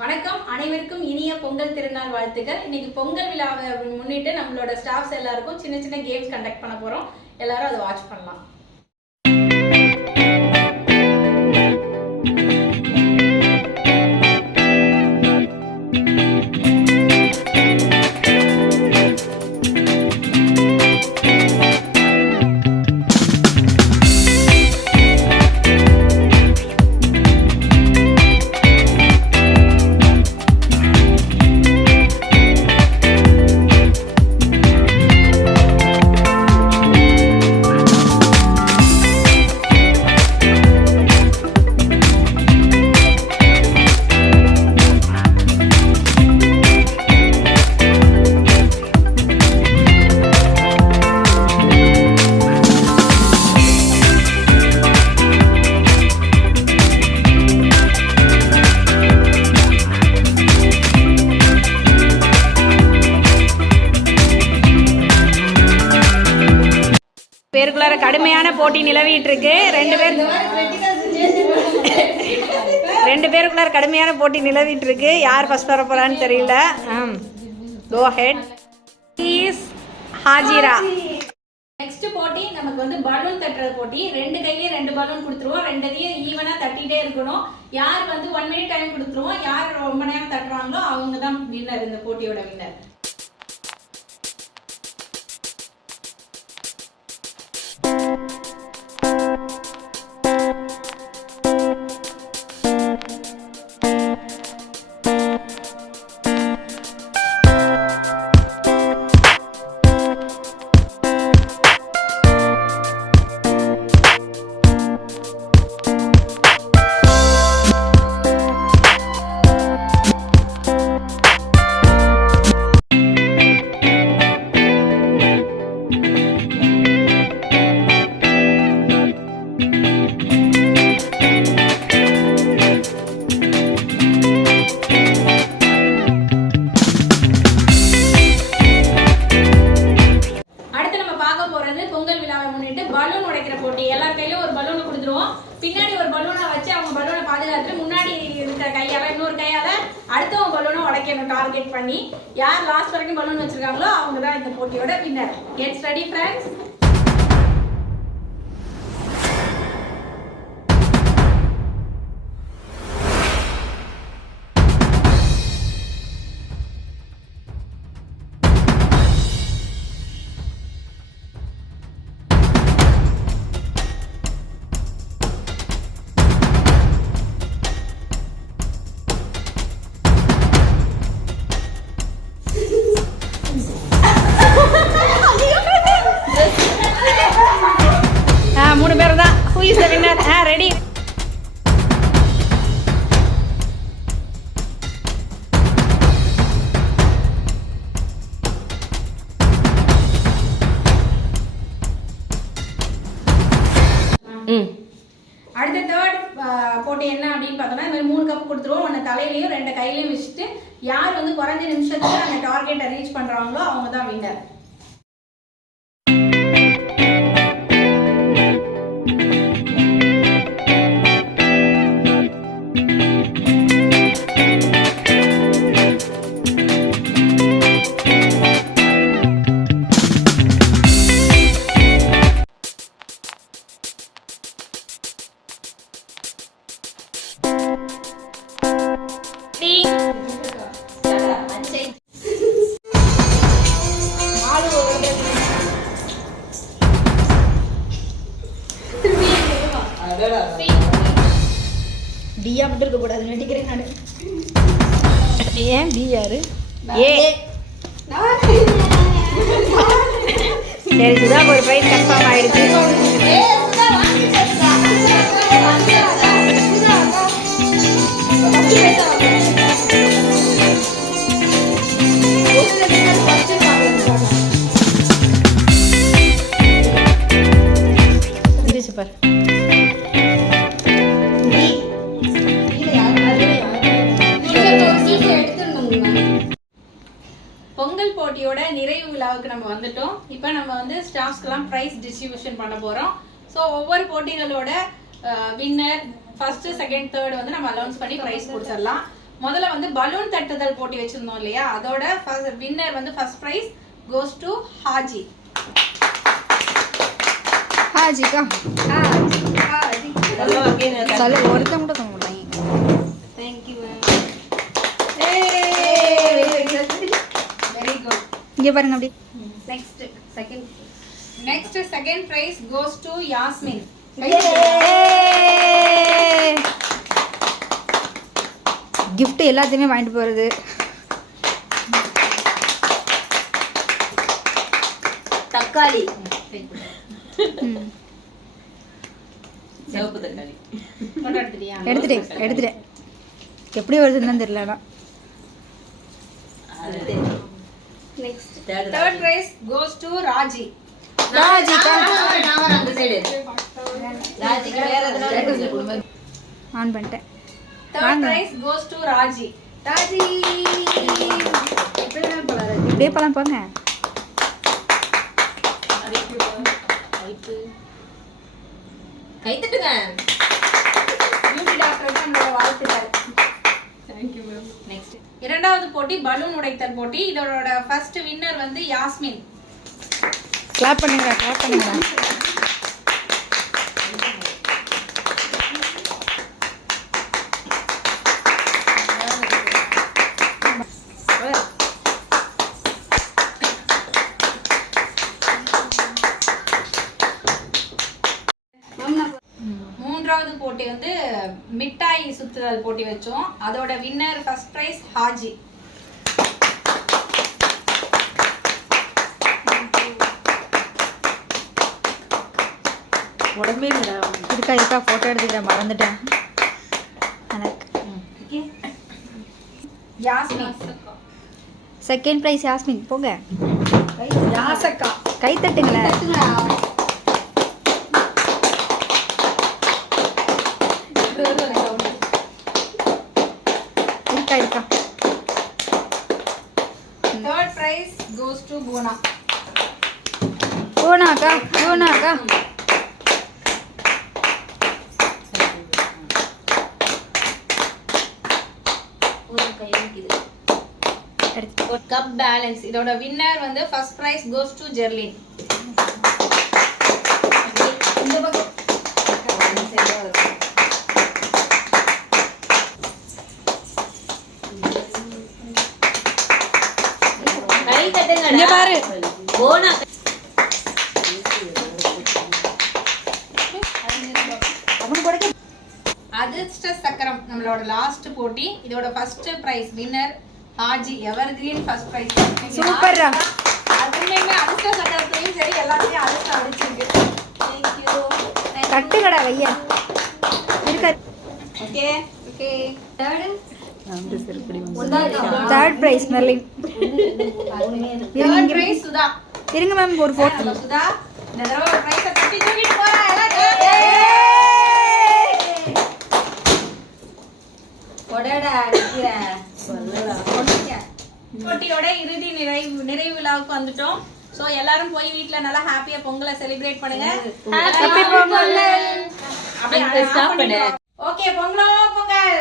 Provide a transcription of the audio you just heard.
வணக்கம், அனைவருக்கும் இனிய பொங்கல் திருநாள் வாழ்த்துக்கள். இன்னைக்கு பொங்கல் விழாவை முன்னிட்டு நம்மளோட ஸ்டாஃப்ஸ் எல்லாருக்கும் சின்ன சின்ன கேம்ஸ் கண்டக்ட் பண்ண போறோம். எல்லாரும் அதை வாட்ச் பண்ணலாம். பேருக்குள்ளார கடுமையான போட்டி நிலவிட்டு இருக்கு. ரெண்டு பேருக்குள்ளார கடுமையான போட்டி நிலவிட்டு இருக்கு. யார் ஃபர்ஸ்ட் வர போறான்னு தெரியல. கோ ஹெட் ப்ளீஸ் ஹாஜிரா. நெக்ஸ்ட் போட்டி நமக்கு வந்து பலூன் தட்டுற போட்டி. ரெண்டு கையிலேயே 2 பலூன் கொடுத்துருவோம். ரெண்டையும் ஈவனா தட்டிட்டே இருக்கணும். யார் வந்து 1 minute டைம் கொடுத்துருவோம். யார் ரொம்ப நேரம் தட்டுறாங்களோ அவங்க தான் வின்னர், இந்த போட்டியோட வின்னர். பொங்கல் விழாவை முன்னிட்டு பலூன் உடைக்கிற போட்டி. எல்லார் கையிலும் ஒரு பலூனை கொடுத்துருவோம். பின்னாடி ஒரு பலூனை வச்சு அவங்க பலூனை பாதுகாத்து முன்னாடி இருக்கிற கையால இன்னொரு கையால அடுத்தவங்க பலூனை உடைக்கணும் டார்கெட் பண்ணி. யார் லாஸ்ட் வரைக்கும் பலூன் வச்சிருக்காங்களோ அவங்க தான் இந்த போட்டியோட வின்னர். Gets ready friends. மூணு பேர் தான். Who is the winner? Ready. அடுத்த தேர்ட் போட்டி என்ன அப்படின்னு பார்த்தோம்னா, இந்த மாதிரி 3 கப் கொடுத்துருவோம். ஒன்று தலையிலையும் 2 கையிலையும் வச்சுட்டு யார் வந்து குறைஞ்ச நிமிஷத்துக்கு அந்த டார்கெட்டை ரீச் பண்றாங்களோ அவங்க தான் வின்னர். டியா மட்டும் இருக்க கூடாது நினைக்கிறேன் நான். ஏன் டி யாரு? ஏ சரி, சுதா ஒரு பிரைஸ் கன்ஃபார்ம் ஆயிடுச்சு. சூப்பர். பொங்கல் போட்டியோட நிறைவு விழாவுக்கு நம்ம வந்துட்டோம். இப்போ நம்ம வந்து ஸ்டாஃப்ஸ்க்கெல்லாம் பிரைஸ் டிஸ்ட்ரிபியூஷன் பண்ண போறோம். ஸோ ஒவ்வொரு போட்டிகளோட வின்னர், ஃபர்ஸ்ட், செகண்ட், தேர்ட் வந்து நம்ம அனௌன்ஸ் பண்ணி பிரைஸ் கொடுத்துடலாம். முதல்ல வந்து பலூன் தட்டுதல் போட்டி வச்சிருந்தோம் இல்லையா, அதோட வின்னர் வந்து first prize goes to Haji. ஹாஜிக்கா ஹாஜி சல ஒருத்தன் கூட சொல்ல மாட்டாங்க. Thank you. Very good. இங்க பாருங்க அப்படி. Next second prize goes to Yasmin. gift எல்லாத்தையுமே வாங்கிட்டு போறது. தக்காளி சிவப்பு தக்காளி எடுத்துட்டேன் எப்படி வருதுன்னு தெரியல. Third prize goes to Raji. On பண்ணிட்டேன். Third prize goes to Raji. இப்படியே பழம் போங்க. கைத்தட்டுங்க. பியூட்டி டாக்டருக்கு நம்மளோட வாழ்த்துக்கள். Thank you ma'am. நெக்ஸ்ட் இரண்டாவது போட்டி பலூன் உடைத்தல் போட்டி. இதோட ஃபர்ஸ்ட் வின்னர் வந்து யாஸ்மின். கிளாப் பண்ணுங்க. மூன்றாவது போட்டி வந்து மிட்டாய் சுத்துதல் போட்டி வச்சோம். அதோட வின்னர் ஃபர்ஸ்ட் பிரைஸ் ஹாஜி. உடம்பே இருக்கா போட்டோ எடுத்துக்கிறேன், மறந்துட்டேன். யாஸ்மின். Second prize Yasmin. போங்க யாசக்கா. கை தட்டுங்களேன். இருக்கா தேர்ட் பிரைஸ் கோஸ் டு போனா. போனாக்கா கப் பேலன்ஸ். இதோட வின்னர் வந்து first prize goes to Jerlin. இங்க பாரு. போனா அதிர்ஷ்ட சக்கரம் நம்மளோட லாஸ்ட் போட்டி. இதோட ஃபர்ஸ்ட் பிரைஸ் வின்னர் ஹாஜி. எவர் கிரீன் ஃபர்ஸ்ட் பிரைஸ். சூப்பர்ரா. அதுமே அதிர்ஷ்ட சக்கரத்தையும் சரி எல்லாத்தையும் அதிர்ஷ்டம் அடிச்சிருக்கு. Thank you. கட்டுக்கடா வையா இருக்கா. Okay third prize Merlin. Third prize Sudha. இருங்க மேம் ஒரு போட்டோ. சுதா இந்த தடவை ஒரு பிரைஸ் தட்டி தூக்கிட்டு போறா. எல்லாரும் கொடடா நிக்கிற சொல்லலாம். போட்டியோட இறுதி நிறைவு விழாவுக்கு வந்துட்டோம். சோ எல்லாரும் போய் வீட்ல நல்லா ஹாப்பியா பொங்கலை செலிப்ரேட் பண்ணுங்க. ஹாப்பி பொங்கல். அப்படியே ஸ்டாப் பண்ணு. ஓகே பொங்கலோ பொங்கல்.